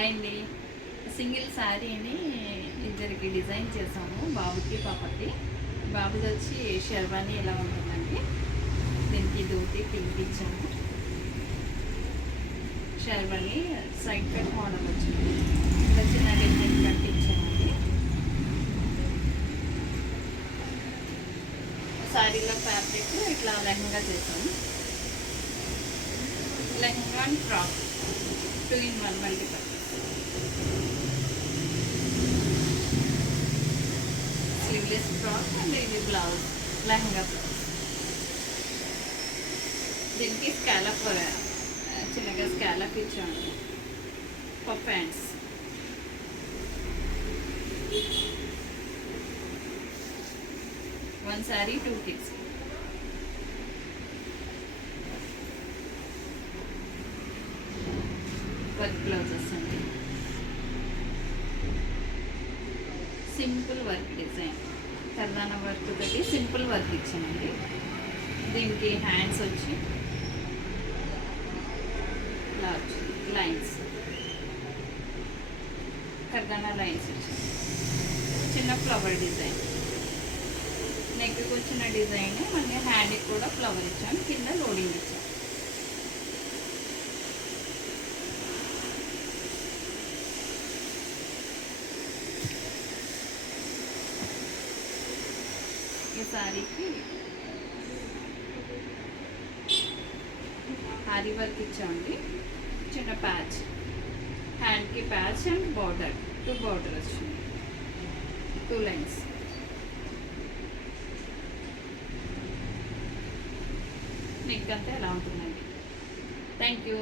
హాయ్ అండి. సింగిల్ శారీని ఇద్దరికి డిజైన్ చేసాము, బాబుకి పాపకి. బాబుది వచ్చి షెర్వానీ ఎలా ఉంటుందండి, దీనికి ధోతి పింక్ ఇచ్చాము. షెర్వానీ సైడ్ కట్ మోడల్ వచ్చింది, ఇంకా చిన్న డిజైన్ కట్ ఇచ్చామండి. శారీలో ఫ్యాబ్రిక్ ఇట్లా లెహంగా చేసాము. Lehenga and frock 2-in-1 multipurpose. Sleeveless frock and ఇది బ్లౌజ్, లెహంగా బ్లౌజ్. దీనికి స్కాలప్ చిన్నగా స్కాలప్ ఇచ్చాము. Puff hands. One sari 2 kids. Work blouses అండి. సింపుల్ వర్క్ డిజైన్, కర్దానా వర్క్ తోటి సింపుల్ వర్క్ ఇచ్చానండి. దీనికి హ్యాండ్స్ వచ్చి లైన్స్, కర్దానా లైన్స్ వచ్చాయి. చిన్న ఫ్లవర్ డిజైన్, నెక్కి వచ్చిన డిజైన్, మళ్ళీ హ్యాండ్కి కూడా ఫ్లవర్ ఇచ్చాను, కింద లోడింగ్ ఇచ్చాను. ఈ శారీకి హారీ వర్క్ ఇచ్చామండి. చిన్న ప్యాచ్, హ్యాండ్కి ప్యాచ్ అండ్ బార్డర్, 2 బార్డర్ వచ్చింది, 2 లైన్స్. నెక్ అంతా ఎలా ఉంటుందండి. Thank you.